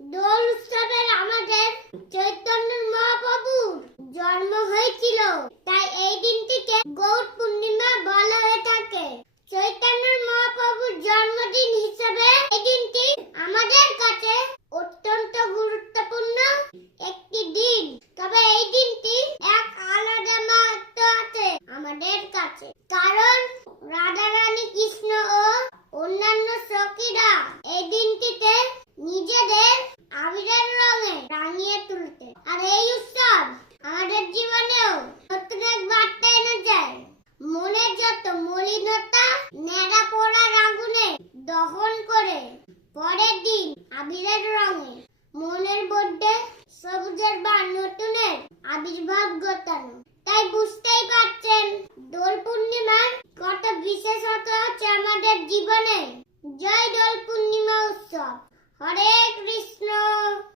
দোল উৎসবের আমাদের চৈতন্য মহাপ্রভুর জন্ম হয়েছিল, তাই এই দিনটিকে গৌর পূর্ণিমা বলা হয়ে থাকে। চৈতন্য মহাপ্রভুর জন্মদিন হিসেবে এই দিনটি আমাদের কাছে অত্যন্ত গুরুত্বপূর্ণ একটি দিন। তবে এই দিনটি এক আলাদা মাহাত্ম্য আছে আমাদের কাছে, কারণ রাধা রানী কৃষ্ণ ও অন্যান্য সখীরা এই দিনটিতে নিজেদের আবিরের রঙে রাঙিয়ে তুলতে। আর এই উৎসব আমাদের জীবনেও নতুন এক বার্তা এনে যায়। মনের যত মলিনতা নেড়া পোড়ার আগুনে দহন করে পরের দিন আবিরের রঙে মনের মধ্যে সবুজের বা নতুনের আবির্ভাব ঘটানো। তাই বুঝতেই পারছেন দোল পূর্ণিমার কত বিশেষত্ব আছে আমাদের জীবনে। জয় দোল পূর্ণিমা উৎসব। হরে কৃষ্ণ।